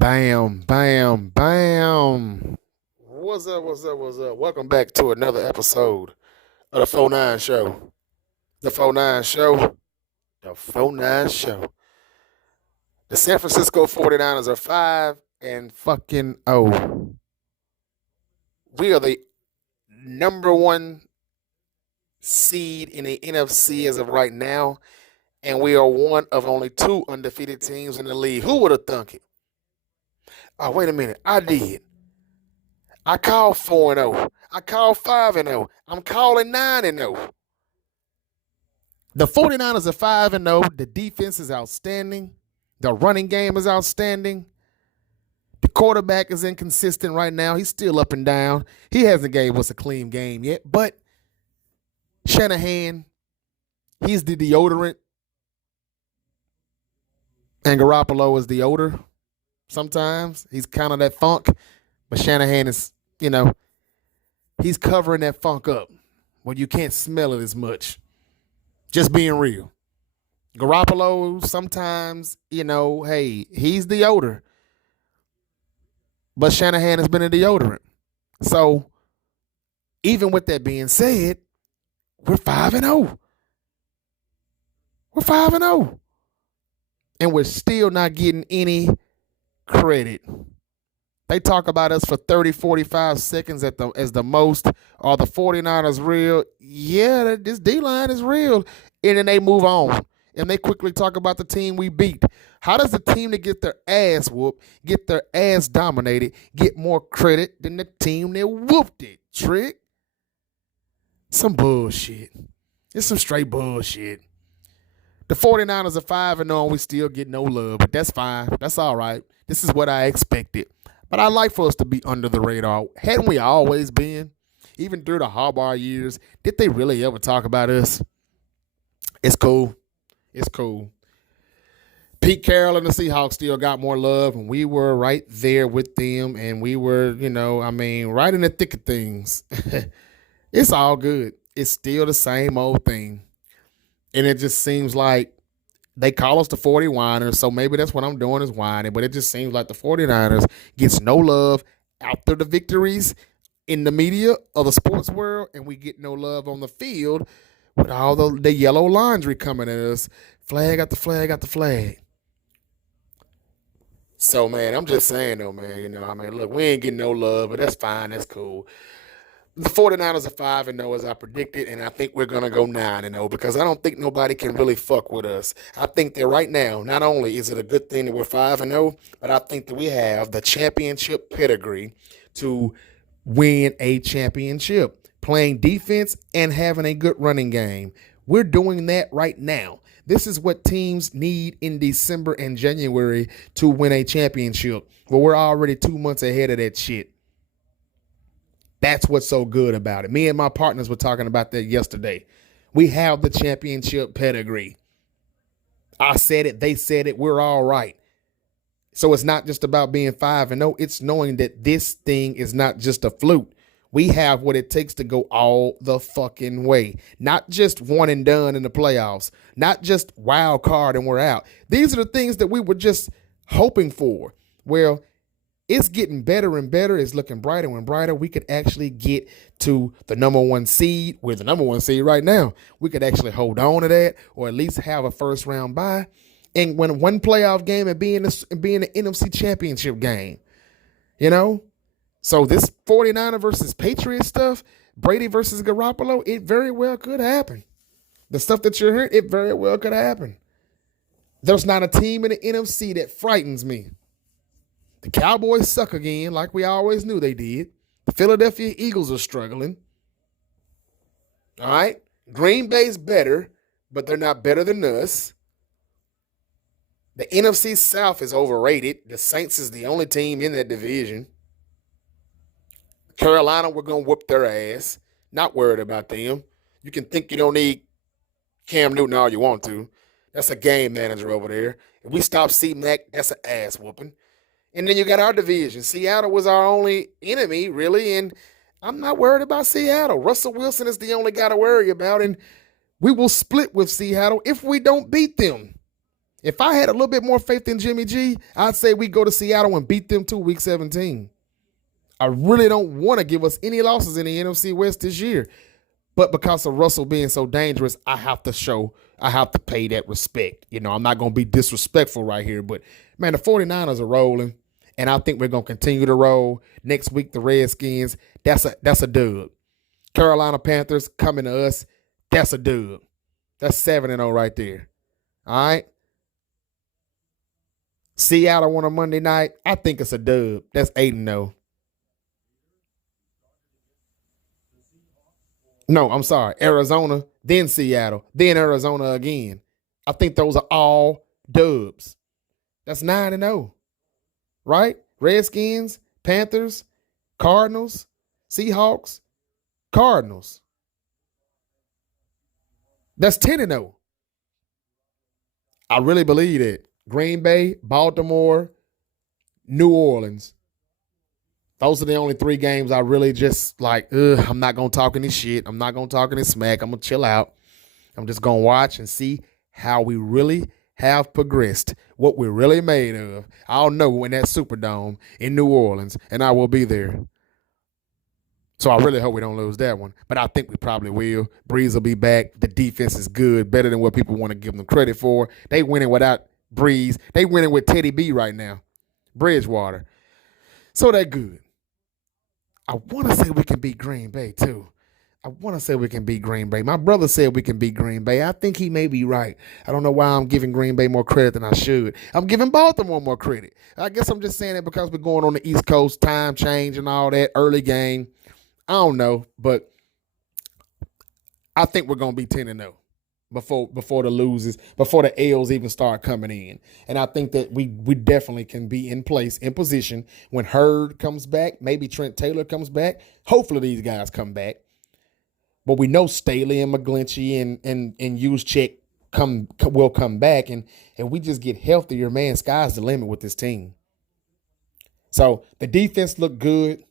Bam, bam, bam. What's up, what's up, what's up? Welcome back to another episode of the 49 Show. The 49 Show. The 49 Show. The San Francisco 49ers are 5 and fucking 0. We are the number one seed in the NFC as of right now, and we are one of only two undefeated teams in the league. Who would have thunk it? Oh, wait a minute. I did. I called 4 and 0. I called 5 and 0. I'm calling 9 and 0. The 49ers are 5 and 0. The defense is outstanding. The running game is outstanding. The quarterback is inconsistent right now. He's still up and down. He hasn't gave us a clean game yet, but Shanahan, he's the deodorant, and Garoppolo is the odor. Sometimes he's kind of that funk, but Shanahan is, he's covering that funk up where you can't smell it as much. Just being real. Garoppolo, sometimes, hey, he's the odor. But Shanahan has been a deodorant. So, even with that being said, we're 5 and 0. We're 5 and 0. And we're still not getting any credit. They talk about us for 30, 45 seconds as the most. Are the 49ers real? Yeah, this D-line is real. And then they move on. And they quickly talk about the team we beat. How does the team that get their ass whooped, get their ass dominated, get more credit than the team that whooped it? Trick? Some bullshit. It's some straight bullshit. The 49ers are 5 and 0. We still get no love, but that's fine. That's all right. This is what I expected. But I like for us to be under the radar. Hadn't we always been? Even through the Harbaugh years, did they really ever talk about us? It's cool. It's cool. Pete Carroll and the Seahawks still got more love, and we were right there with them, and we were, right in the thick of things. It's all good. It's still the same old thing. And it just seems like they call us the 40 whiners, so maybe that's what I'm doing is whining, but it just seems like the 49ers gets no love after the victories in the media of the sports world, and we get no love on the field with all the yellow laundry coming at us. Flag after flag after flag. So, man, I'm just saying, though, man, look, we ain't getting no love, but that's fine. That's cool. The 49ers are 5 and 0 as I predicted, and I think we're going to go 9 and 0 because I don't think nobody can really fuck with us. I think that right now, not only is it a good thing that we're 5 and 0, but I think that we have the championship pedigree to win a championship, playing defense and having a good running game. We're doing that right now. This is what teams need in December and January to win a championship, but we're already 2 months ahead of that shit. That's what's so good about it. Me and my partners were talking about that yesterday. We have the championship pedigree. I said it. They said it. We're all right. So it's not just about being 5 and 0. It's knowing that this thing is not just a fluke. We have what it takes to go all the fucking way. Not just one and done in the playoffs. Not just wild card and we're out. These are the things that we were just hoping for. Well, it's getting better and better. It's looking brighter and brighter. We could actually get to the number one seed. We're the number one seed right now. We could actually hold on to that or at least have a first round bye and win one playoff game and be in the NFC championship game. So this 49er versus Patriots stuff, Brady versus Garoppolo, it very well could happen. The stuff that you're hearing, it very well could happen. There's not a team in the NFC that frightens me. The Cowboys suck again, like we always knew they did. The Philadelphia Eagles are struggling. All right? Green Bay's better, but they're not better than us. The NFC South is overrated. The Saints is the only team in that division. Carolina, we're going to whoop their ass. Not worried about them. You can think you don't need Cam Newton all you want to. That's a game manager over there. If we stop C-Mac, that's an ass whooping. And then you got our division. Seattle was our only enemy, really, and I'm not worried about Seattle. Russell Wilson is the only guy to worry about, and we will split with Seattle if we don't beat them. If I had a little bit more faith in Jimmy G, I'd say we go to Seattle and beat them to Week 17. I really don't want to give us any losses in the NFC West this year. But because of Russell being so dangerous, I have to pay that respect. I'm not going to be disrespectful right here. But, man, the 49ers are rolling, and I think we're going to continue to roll. Next week, the Redskins, that's a dub. Carolina Panthers coming to us, that's a dub. That's 7-0 right there. All right? Seattle on a Monday night, I think it's a dub. That's 8-0. No, I'm sorry. Arizona, then Seattle, then Arizona again. I think those are all dubs. That's 9-0, right? Redskins, Panthers, Cardinals, Seahawks, Cardinals. That's 10-0. I really believe that. Green Bay, Baltimore, New Orleans. Those are the only 3 games I really just like, I'm not going to talk any shit. I'm not going to talk any smack. I'm going to chill out. I'm just going to watch and see how we really have progressed, what we're really made of. I'll know in that Superdome in New Orleans, and I will be there. So I really hope we don't lose that one. But I think we probably will. Breeze will be back. The defense is good, better than what people want to give them credit for. They winning without Breeze. They winning with Teddy B right now. Bridgewater. So they're good. I want to say we can beat Green Bay, too. I want to say we can beat Green Bay. My brother said we can beat Green Bay. I think he may be right. I don't know why I'm giving Green Bay more credit than I should. I'm giving Baltimore more credit. I guess I'm just saying it because we're going on the East Coast, time change and all that, early game. I don't know, but I think we're going to be 10-0 before the loses, before the L's even start coming in. And I think that we definitely can be in place, in position when Hurd comes back, maybe Trent Taylor comes back. Hopefully these guys come back. But we know Staley and McGlinchey and Juszczyk will come back, and we just get healthier, man, sky's the limit with this team. So the defense looked good,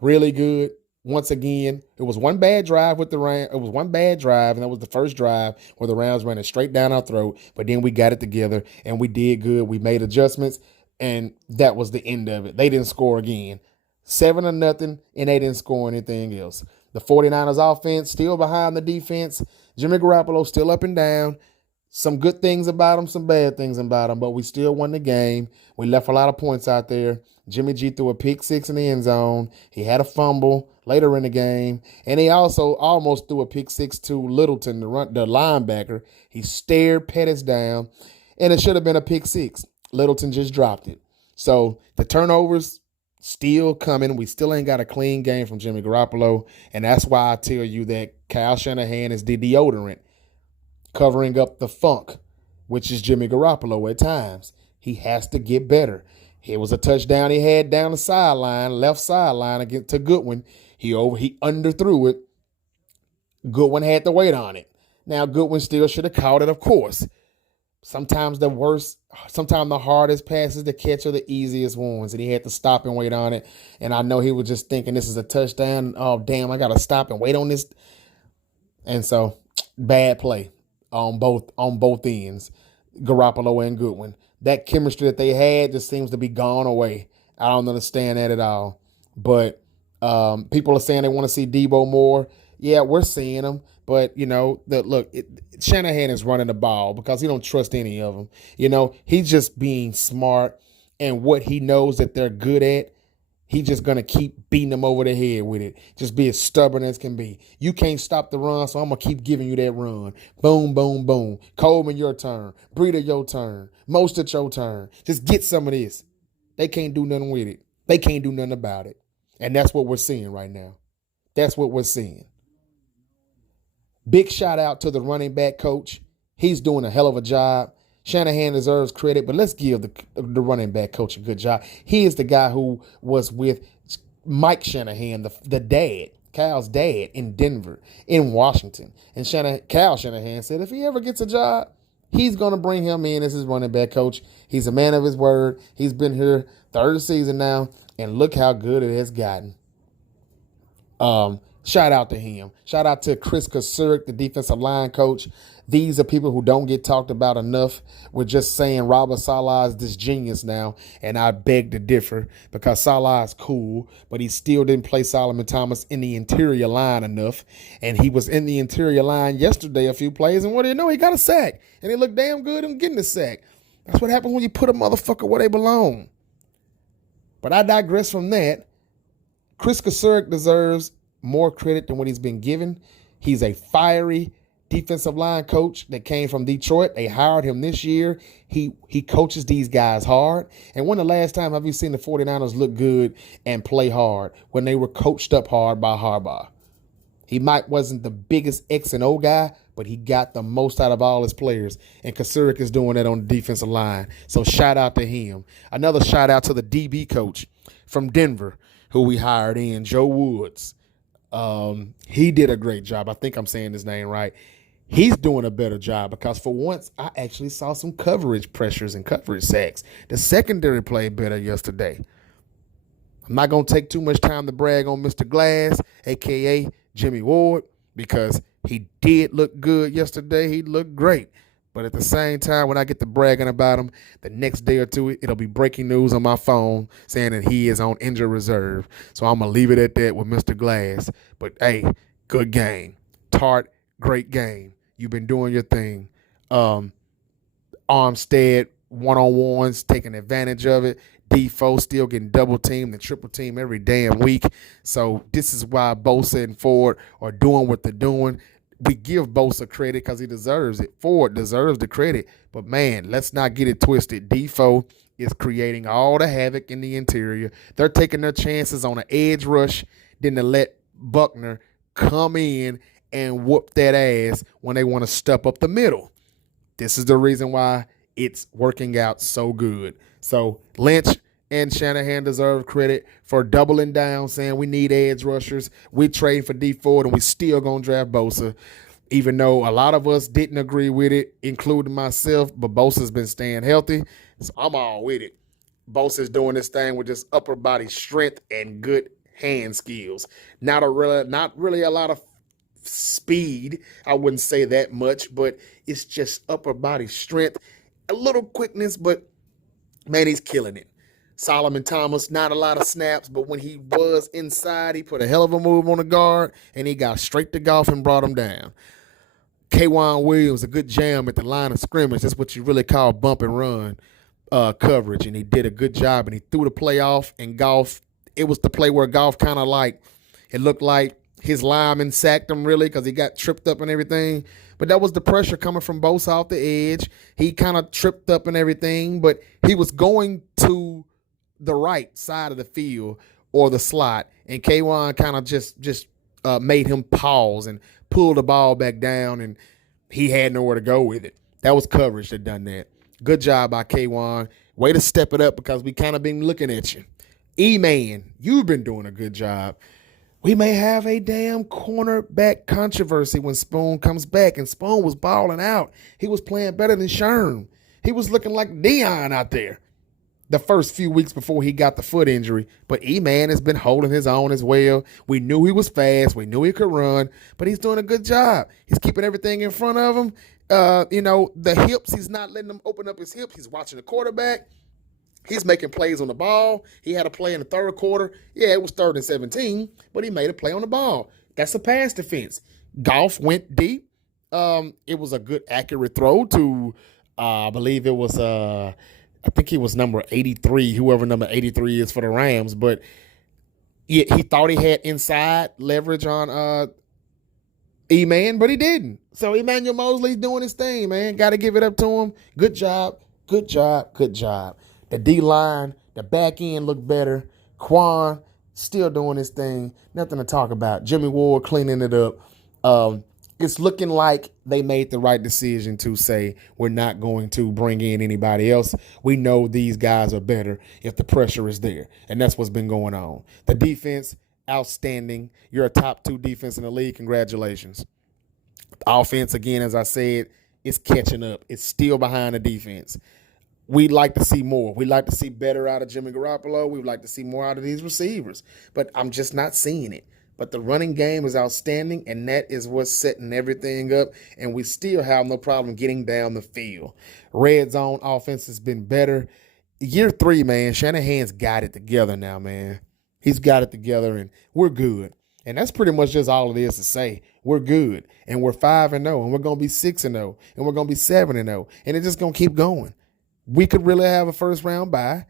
really good. Once again, it was one bad drive with the Rams. It was one bad drive, and that was the first drive where the Rams ran it straight down our throat. But then we got it together, and we did good. We made adjustments, and that was the end of it. They didn't score again. 7-0, and they didn't score anything else. The 49ers offense still behind the defense. Jimmy Garoppolo still up and down. Some good things about him, some bad things about him, but we still won the game. We left a lot of points out there. Jimmy G threw a pick 6 in the end zone. He had a fumble later in the game, and he also almost threw a pick 6 to Littleton, the linebacker. He stared Pettis down, and it should have been a pick 6. Littleton just dropped it. So the turnovers still coming. We still ain't got a clean game from Jimmy Garoppolo, and that's why I tell you that Kyle Shanahan is the deodorant covering up the funk, which is Jimmy Garoppolo at times. He has to get better. It was a touchdown he had down the sideline, left sideline against to Goodwin. He underthrew it. Goodwin had to wait on it. Now Goodwin still should have caught it, of course. Sometimes the hardest passes to catch are the easiest ones, and he had to stop and wait on it. And I know he was just thinking this is a touchdown. Oh, damn, I got to stop and wait on this. And so, bad play on both ends, Garoppolo and Goodwin. That chemistry that they had just seems to be gone away. I don't understand that at all. But people are saying they want to see Debo more. Yeah, we're seeing him. But, Shanahan is running the ball because he don't trust any of them. He's just being smart. And what he knows that they're good at, he's just going to keep beating them over the head with it. Just be as stubborn as can be. You can't stop the run, so I'm going to keep giving you that run. Boom, boom, boom. Coleman, your turn. Breida, your turn. Mostert, your turn. Just get some of this. They can't do nothing with it. They can't do nothing about it. And that's what we're seeing right now. That's what we're seeing. Big shout out to the running back coach. He's doing a hell of a job. Shanahan deserves credit, but let's give the running back coach a good job. He is the guy who was with Mike Shanahan, the dad, Kyle's dad in Denver, in Washington. And Kyle Shanahan said if he ever gets a job, he's going to bring him in as his running back coach. He's a man of his word. He's been here third season now, and look how good it has gotten. Shout out to him. Shout out to Chris Kasurik, the defensive line coach. These are people who don't get talked about enough. We're just saying Robert Saleh is this genius now, and I beg to differ because Saleh is cool, but he still didn't play Solomon Thomas in the interior line enough. And he was in the interior line yesterday a few plays, and what do you know? He got a sack, and he looked damn good in getting the sack. That's what happens when you put a motherfucker where they belong. But I digress from that. Chris Kasurik deserves more credit than what he's been given. He's a fiery defensive line coach that came from Detroit. They hired him this year. He coaches these guys hard. And when the last time have you seen the 49ers look good and play hard? When they were coached up hard by Harbaugh. He wasn't the biggest X and O guy, but he got the most out of all his players. And Kasurik is doing that on the defensive line. So shout out to him. Another shout out to the DB coach from Denver who we hired in, Joe Woods. He did a great job. I think I'm saying his name right. He's doing a better job because for once I actually saw some coverage pressures and coverage sacks. The secondary played better yesterday. I'm not going to take too much time to brag on Mr. Glass, a.k.a. Jimmy Ward, because he did look good yesterday. He looked great. But at the same time, when I get to bragging about him, the next day or two, it'll be breaking news on my phone saying that he is on injured reserve. So I'm going to leave it at that with Mr. Glass. But, hey, good game. Tart, great game. You've been doing your thing. Armstead, one-on-ones, taking advantage of it. Defoe still getting double teamed and triple teamed every damn week. So this is why Bosa and Ford are doing what they're doing. We give Bosa credit because he deserves it. Ford deserves the credit. But, man, let's not get it twisted. Defoe is creating all the havoc in the interior. They're taking their chances on an edge rush than to let Buckner come in and whoop that ass when they want to step up the middle. This is the reason why it's working out so good. So Lynch and Shanahan deserve credit for doubling down, saying we need edge rushers. We trade for D Ford, and we still going to draft Bosa, even though a lot of us didn't agree with it, including myself, but Bosa's been staying healthy, so I'm all with it. Bosa's doing this thing with just upper body strength and good hand skills. Not really a lot of speed, I wouldn't say that much, but it's just upper body strength, a little quickness, but man, he's killing it. Solomon Thomas, not a lot of snaps, but when he was inside, he put a hell of a move on the guard, and he got straight to golf and brought him down. K'Waun Williams, a good jam at the line of scrimmage. That's what you really call bump and run coverage, and he did a good job, and he threw the play off, and Goff, it was the play where Goff kind of it looked like his lineman sacked him really because he got tripped up and everything. But that was the pressure coming from both off the edge. He kind of tripped up and everything, but he was going to the right side of the field or the slot, and K'Waun kind of just made him pause and pull the ball back down, and he had nowhere to go with it. That was coverage that done that. Good job by K'Waun. Way to step it up because we kind of been looking at you. E-Man, you've been doing a good job. We may have a damn cornerback controversy when Spoon comes back, and Spoon was balling out. He was playing better than Sherm. He was looking like Dion out there the first few weeks before he got the foot injury. But E-Man has been holding his own as well. We knew he was fast. We knew he could run. But he's doing a good job. He's keeping everything in front of him. The hips, he's not letting him open up his hips. He's watching the quarterback. He's making plays on the ball. He had a play in the third quarter. Yeah, it was 3rd and 17, but he made a play on the ball. That's a pass defense. Goff went deep. It was a good, accurate throw to, I believe it was, I think he was number 83, whoever number 83 is for the Rams. But he thought he had inside leverage on E-Man, but he didn't. So Emmanuel Mosley's doing his thing, man. Got to give it up to him. Good job. Good job. Good job. The D-line, the back end looked better. Quan still doing his thing. Nothing to talk about. Jimmy Ward cleaning it up. It's looking like they made the right decision to say we're not going to bring in anybody else. We know these guys are better if the pressure is there. And that's what's been going on. The defense, outstanding. You're a top 2 defense in the league. Congratulations. The offense, again, as I said, is catching up. It's still behind the defense. We'd like to see more. We'd like to see better out of Jimmy Garoppolo. We'd like to see more out of these receivers. But I'm just not seeing it. But the running game is outstanding, and that is what's setting everything up. And we still have no problem getting down the field. Red zone offense has been better. Year 3, man, Shanahan's got it together now, man. He's got it together, and we're good. And that's pretty much just all it is to say. We're good, and we're 5-0, and we're gonna be 6-0, and we're gonna be 7-0, and it's just gonna keep going. We could really have a first round bye.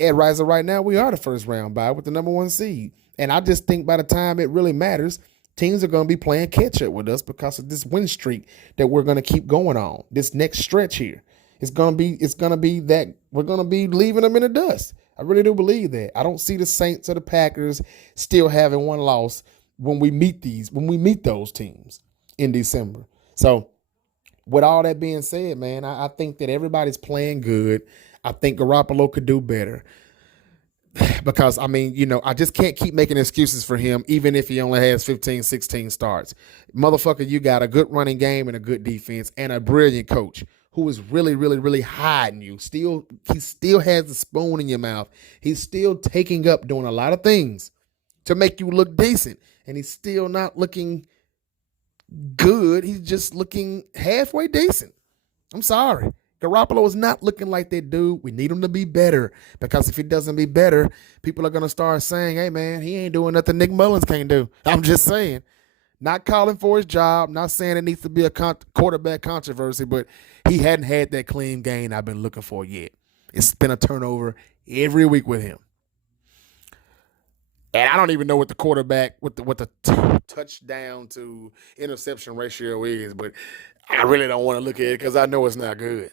At Riser right now, we are the first round bye with the number 1 seed. And I just think by the time it really matters, teams are going to be playing catch up with us because of this win streak that we're going to keep going on. This next stretch here, it's going to be that we're going to be leaving them in the dust. I really do believe that. I don't see the Saints or the Packers still having one loss when we meet those teams in December. So with all that being said, man, I think that everybody's playing good. I think Garoppolo could do better. Because, I mean, I just can't keep making excuses for him, even if he only has 15, 16 starts. Motherfucker, you got a good running game and a good defense and a brilliant coach who is really, really, really hiding you. He still has the spoon in your mouth. He's still taking up doing a lot of things to make you look decent. And he's still not looking good. He's just looking halfway decent. I'm sorry. Garoppolo is not looking like that dude. We need him to be better, because if he doesn't be better, people are going to start saying, hey, man, he ain't doing nothing Nick Mullins can't do. I'm just saying. Not calling for his job, not saying it needs to be a quarterback controversy, but he hadn't had that clean game I've been looking for yet. It's been a turnover every week with him. And I don't even know what the quarterback, what the touchdown to interception ratio is, but I really don't want to look at it because I know it's not good.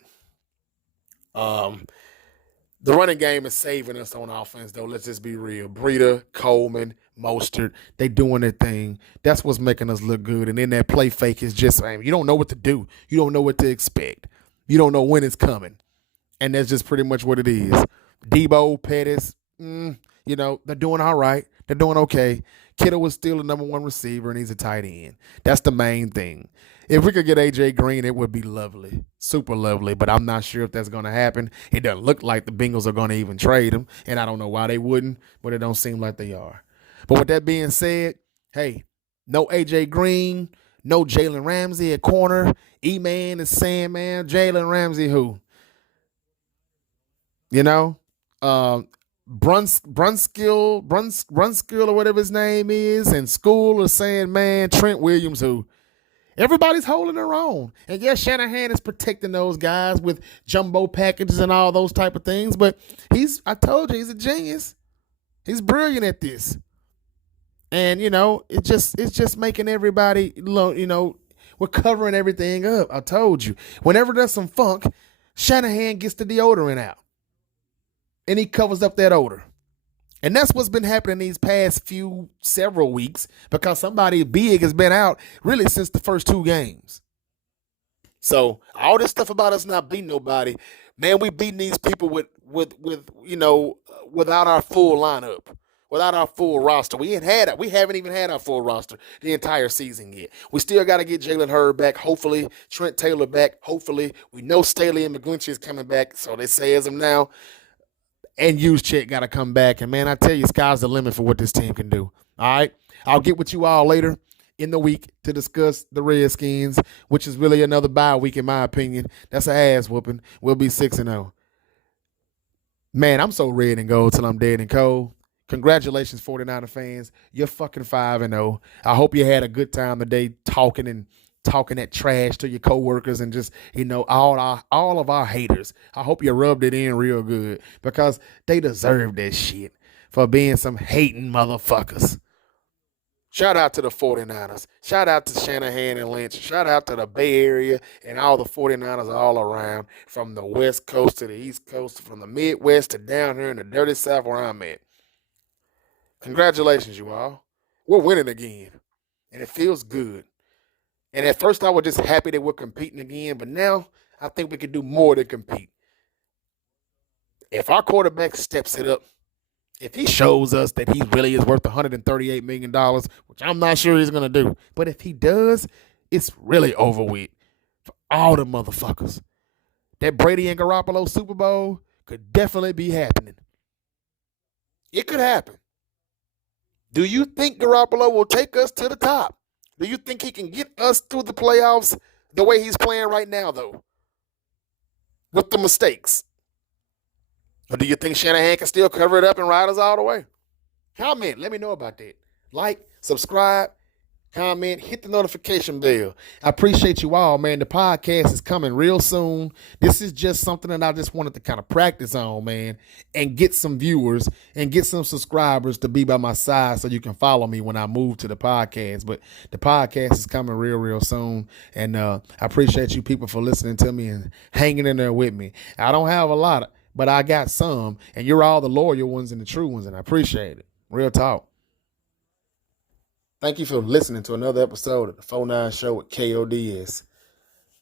The running game is saving us on offense, though. Let's just be real. Breida, Coleman, Mostert, they doing their thing. That's what's making us look good. And then that play fake is just, I mean, you don't know what to do. You don't know what to expect. You don't know when it's coming. And that's just pretty much what it is. Debo, Pettis, they're doing all right. They're doing okay. Kittle was still the number 1 receiver, and he's a tight end. That's the main thing. If we could get A.J. Green, it would be lovely, super lovely, but I'm not sure if that's going to happen. It doesn't look like the Bengals are going to even trade him, and I don't know why they wouldn't, but it don't seem like they are. But with that being said, hey, no A.J. Green, no Jalen Ramsey at corner. E-Man is saying, man, Jalen Ramsey who? Brunskill or whatever his name is, and School are saying, man, Trent Williams who? Everybody's holding their own. And yes, Shanahan is protecting those guys with jumbo packages and all those type of things, but I told you, he's a genius. He's brilliant at this. And, it's just making everybody, we're covering everything up. I told you. Whenever there's some funk, Shanahan gets the deodorant out. And he covers up that odor. And that's what's been happening these past several weeks, because somebody big has been out really since the first 2 games. So all this stuff about us not beating nobody, man, we beating these people with without our full lineup, without our full roster. We haven't even had our full roster the entire season yet. We still got to get Jalen Hurd back, hopefully. Trent Taylor back, hopefully. We know Staley and McGlinchey is coming back, so they say as of now. And Juszczyk got to come back. And, man, I tell you, sky's the limit for what this team can do. All right? I'll get with you all later in the week to discuss the Redskins, which is really another bye week in my opinion. That's an ass whooping. We'll be 6-0. Man, I'm so red and gold till I'm dead and cold. Congratulations, 49er fans. You're fucking 5-0. I hope you had a good time today talking that trash to your coworkers and just, all of our haters. I hope you rubbed it in real good, because they deserve that shit for being some hating motherfuckers. Shout out to the 49ers. Shout out to Shanahan and Lynch. Shout out to the Bay Area and all the 49ers all around, from the West Coast to the East Coast, from the Midwest to down here in the dirty South where I'm at. Congratulations, you all. We're winning again, and it feels good. And at first I was just happy that we're competing again, but now I think we can do more than compete. If our quarterback steps it up, if he shows us that he really is worth $138 million, which I'm not sure he's going to do, but if he does, it's really over with for all the motherfuckers. That Brady and Garoppolo Super Bowl could definitely be happening. It could happen. Do you think Garoppolo will take us to the top? Do you think he can get us through the playoffs the way he's playing right now, though, with the mistakes? Or do you think Shanahan can still cover it up and ride us all the way? Comment. Let me know about that. Like, subscribe, comment, hit the notification bell. I appreciate you all, man. The podcast is coming real soon. This is just something that I just wanted to kind of practice on, man, and get some viewers and get some subscribers to be by my side so you can follow me when I move to the podcast. But the podcast is coming real soon. And I appreciate you people for listening to me and hanging in there with me. I don't have a lot, but I got some, and you're all the loyal ones and the true ones, and I appreciate it. Real talk. Thank you for listening to another episode of the 49 Show with K.O.D.S.